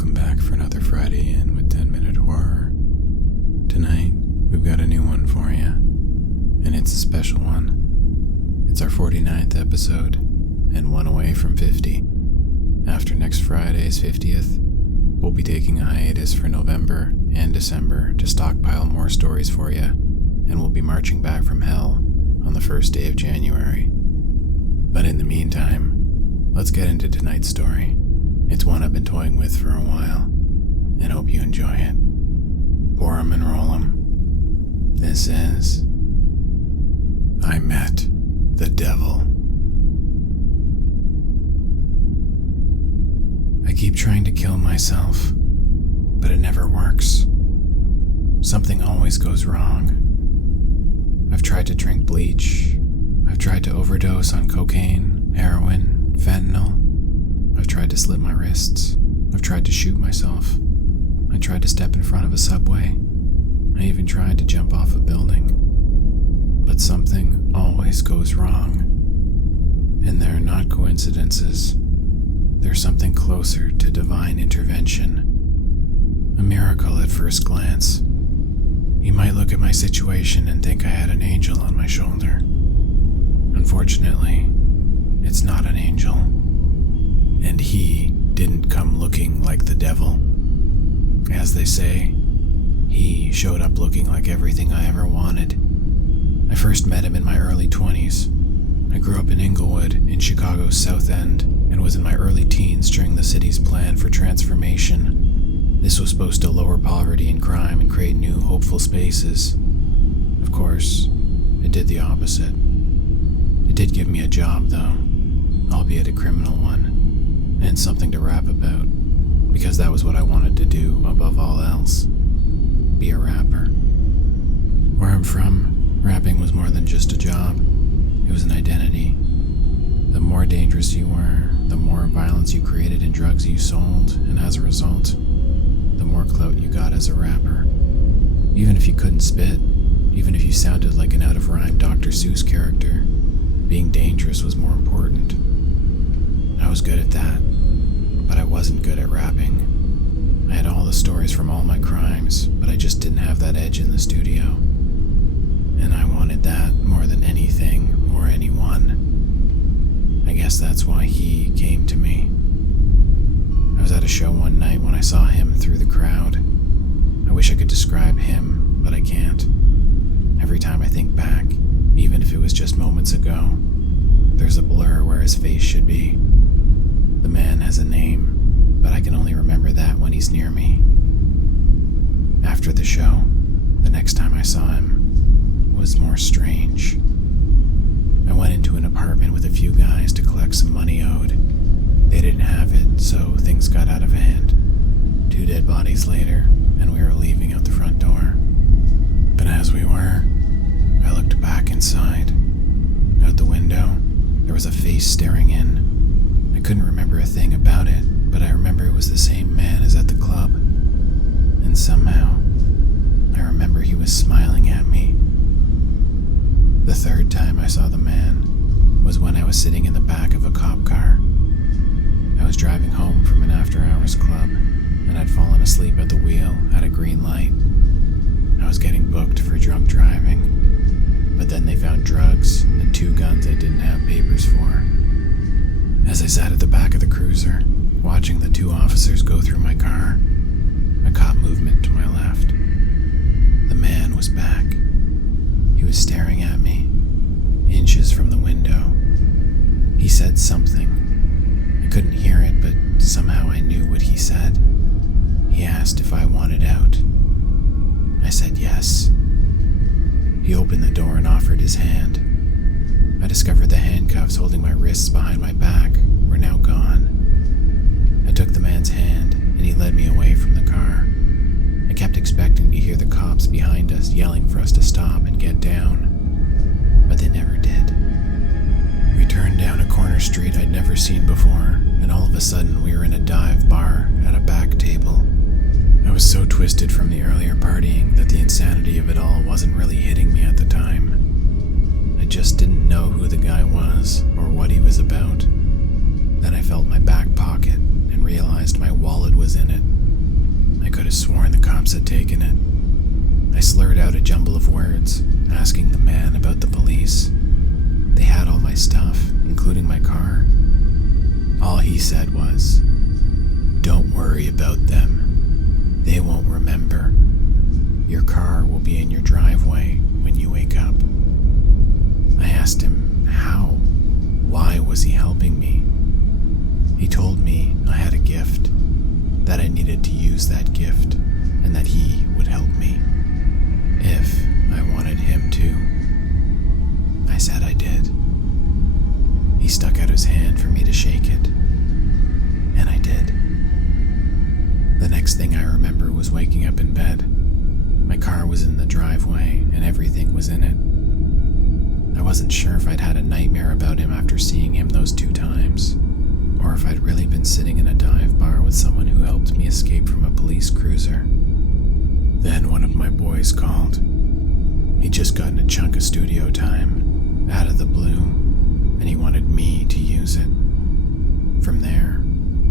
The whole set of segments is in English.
Welcome back for another Friday in with 10-Minute Horror. Tonight, we've got a new one for you, and it's a special one. It's our 49th episode, and one away from 50. After next Friday's 50th, we'll be taking a hiatus for November and December to stockpile more stories for you, and we'll be marching back from hell on the first day of January. But in the meantime, let's get into tonight's story. It's one I've been toying with for a while, and hope you enjoy it. Pour 'em and roll 'em. This is I Met the Devil. I keep trying to kill myself, but it never works. Something always goes wrong. I've tried to drink bleach. I've tried to overdose on cocaine, heroin, fentanyl. I've tried to slit my wrists. I've tried to shoot myself. I tried to step in front of a subway. I even tried to jump off a building. But something always goes wrong. And they're not coincidences. There's something closer to divine intervention. A miracle at first glance. You might look at my situation and think I had an angel on my shoulder. Unfortunately, it's not an angel. And he didn't come looking like the devil. As they say, he showed up looking like everything I ever wanted. I first met him in my early 20s. I grew up in Inglewood, in Chicago's South End, and was in my early teens during the city's plan for transformation. This was supposed to lower poverty and crime and create new, hopeful spaces. Of course, it did the opposite. It did give me a job, though, albeit a criminal one. And something to rap about, because that was what I wanted to do above all else. Be a rapper. Where I'm from, rapping was more than just a job. It was an identity. The more dangerous you were, the more violence you created and drugs you sold, and as a result, the more clout you got as a rapper. Even if you couldn't spit, even if you sounded like an out-of-rhyme Dr. Seuss character, being dangerous was more important. I was good at that, but I wasn't good at rapping. I had all the stories from all my crimes, but I just didn't have that edge in the studio. And I wanted that more than anything or anyone. I guess that's why he came to me. I was at a show one night when I saw him through the crowd. I wish I could describe him, but I can't. Every time I think back, even if it was just moments ago, there's a blur where his face should be. The man has a name, but I can only remember that when he's near me. After the show, the next time I saw him was more strange. I went into an apartment with a few guys to collect some money owed. They didn't have it, so things got out of hand. 2 dead bodies later, and we were leaving out the front door. But as we were, I looked back inside. Out the window, there was a face staring in. I couldn't remember a thing about it, but I remember it was the same man as at the club. And somehow, I remember he was smiling at me. The third time I saw the man was when I was sitting in the back of a cop car. I was driving home from an after-hours club, and I'd fallen asleep at the wheel at a green light. I was getting booked for drunk driving, but then they found drugs and 2 guns I didn't have papers for. As I sat at the back of the cruiser, watching the 2 officers go through my car, I caught movement to my left. The man was back. He was staring at me, inches from the window. He said something. I couldn't hear it, but somehow I knew what he said. He asked if I wanted out. I said yes. He opened the door and offered his hand. I discovered the handcuffs holding my wrists behind my back were now gone. I took the man's hand, and he led me away from the car. I kept expecting to hear the cops behind us yelling for us to stop and get down, but they never did. We turned down a corner street I'd never seen before, and all of a sudden we were in a dive bar at a back table. I was so twisted from the earlier partying that the insanity of it all wasn't really hitting me at the time. I just didn't know who the guy was or what he was about. Then I felt my back pocket and realized my wallet was in it. cops had taken it. I slurred out a jumble of words, asking the man about the police. They had all my stuff, including my car. All he said was, "Don't worry about them. They won't remember. Your car will be in your driveway when you wake up." I asked him how. Why was he helping me? He told me I had a gift, that I needed to use that gift, and that he would help me, if I wanted him to. I said I did. He stuck out his hand for me to shake it, and I did. The next thing I remember was waking up in bed. My car was in the driveway, and everything was in it. I wasn't sure if I'd had a nightmare about him after seeing him those 2 times, or if I'd really been sitting in a dive bar with someone who helped me escape from a police cruiser. Then one of my boys called. He'd just gotten a chunk of studio time, out of the blue, and he wanted me to use it. From there,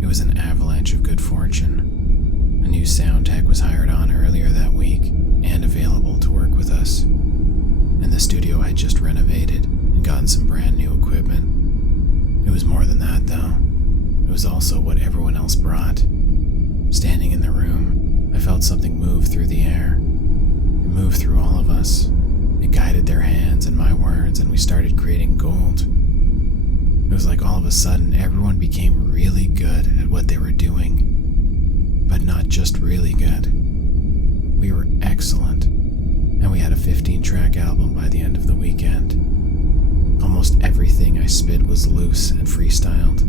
it was an avalanche of good fortune. A new sound tech was hired on earlier that week and available to work with us. And the studio had just renovated and gotten some brand new equipment. It was more than that, though. It was also what everyone else brought. Standing in the room, I felt something move through the air. It moved through all of us. It guided their hands and my words, and we started creating gold. It was like all of a sudden everyone became really good at what they were doing. But not just really good. We were excellent. And we had a 15-track album by the end of the weekend. Almost everything I spit was loose and freestyled.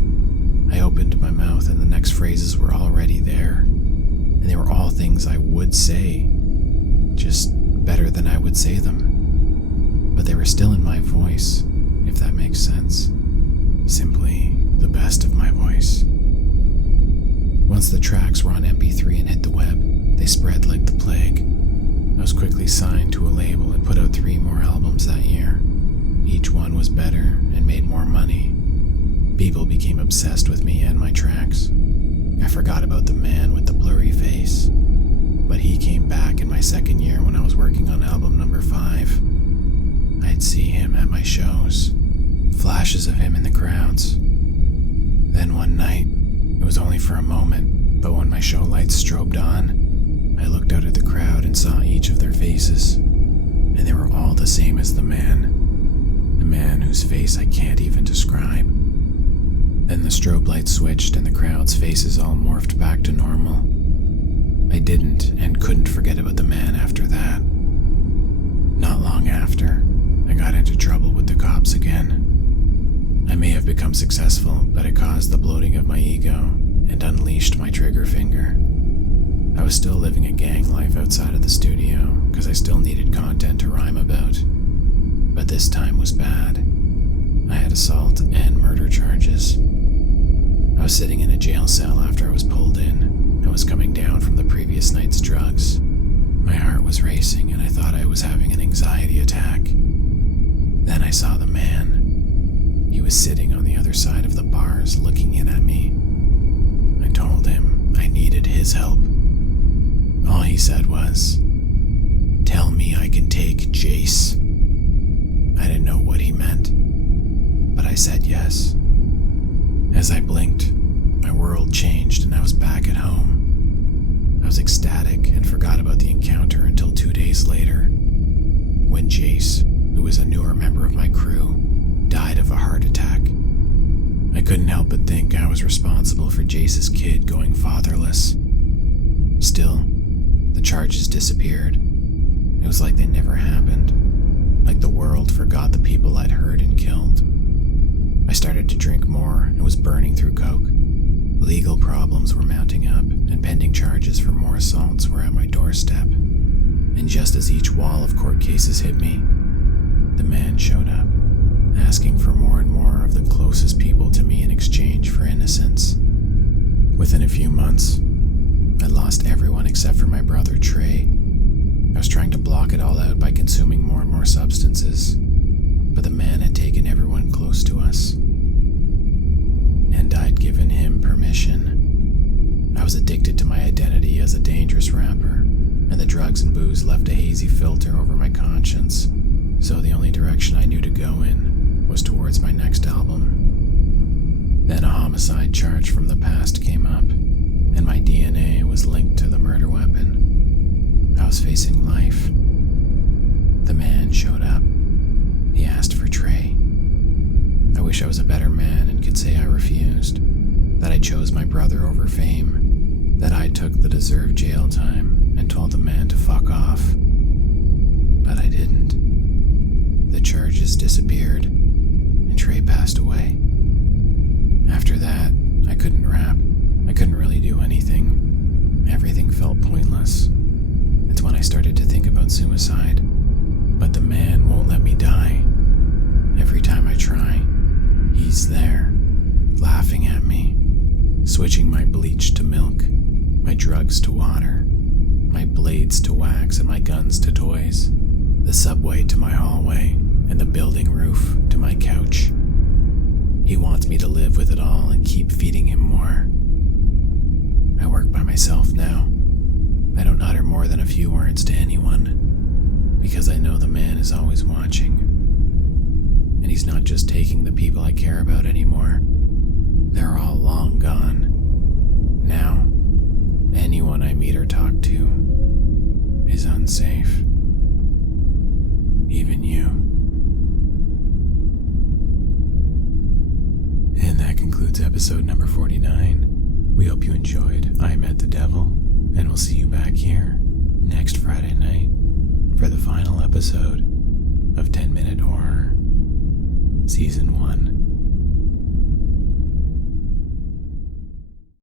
I opened my mouth and the next phrases were already there. And they were all things I would say, just better than I would say them. But they were still in my voice, if that makes sense. Simply the best of my voice. Once the tracks were on MP3 and hit the web, they spread like the plague. I was quickly signed to a label and put out 3 more albums that year. Each one was better and made more money. People became obsessed with me and my tracks. I forgot about the man with the blurry face. But he came back in my second year when I was working on album number 5. I'd see him at my shows, flashes of him in the crowds. Then one night, it was only for a moment, but when my show lights strobed on, I looked out at the crowd and saw each of their faces, and they were all the same as the man whose face I can't even describe. Then the strobe light switched and the crowd's faces all morphed back to normal. I didn't and couldn't forget about the man after that. Not long after, I got into trouble with the cops again. I may have become successful, but it caused the bloating of my ego and unleashed my trigger finger. I was still living a gang life outside of the studio because I still needed content to rhyme about. But this time was bad. I had assault and murder charges. I was sitting in a jail cell after I was pulled in. I was coming down from the previous night's drugs. My heart was racing and I thought I was having an anxiety attack. Then I saw the man. He was sitting on the other side of the bars looking in at me. I told him I needed his help. All he said was, "Tell me I can take Jace." I didn't know what he meant, but I said yes. As I blinked, my world changed and I was back at home. I was ecstatic and forgot about the encounter until 2 days later, when Jace, who was a newer member of my crew, died of a heart attack. I couldn't help but think I was responsible for Jace's kid going fatherless. Still, the charges disappeared. It was like they never happened. Like the world forgot the people I'd hurt and killed. I started to drink more and was burning through coke. Legal problems were mounting up, and pending charges for more assaults were at my doorstep. And just as each wall of court cases hit me, the man showed up, asking for more and more of the closest people to me in exchange for innocence. Within a few months, I lost everyone except for my brother Trey. I was trying to block it all out by consuming more and more substances, but the man had taken everyone close to us. And I'd given him permission. I was addicted to my identity as a dangerous rapper. and the drugs and booze left a hazy filter over my conscience, so the only direction I knew to go in was towards my next album. Then a homicide charge from the past came up, and my DNA was linked to the murder weapon. I was facing life. The man showed up. He asked for Trey. I wish I was a better man and could say I refused, that I chose my brother over fame, that I took the deserved jail time and told the man to fuck off. But I didn't. The charges disappeared, and Trey passed away. After that, I couldn't rap. I couldn't really do anything. Everything felt pointless. It's when I started to think about suicide. But the man won't let me die. Every time I try, he's there, laughing at me, switching my bleach to milk, my drugs to water, my blades to wax and my guns to toys, the subway to my hallway, and the building roof to my couch. He wants me to live with it all and keep feeding him more. I work by myself now. I don't utter more than a few words to anyone, because I know the man is always watching. And he's not just taking the people I care about anymore. They're all long gone. Now, anyone I meet or talk to is unsafe. Even you. And that concludes episode number 49. We hope you enjoyed I Met the Devil, and we'll see you back here next Friday night for the final episode of 10 Minute Horror, Season 1.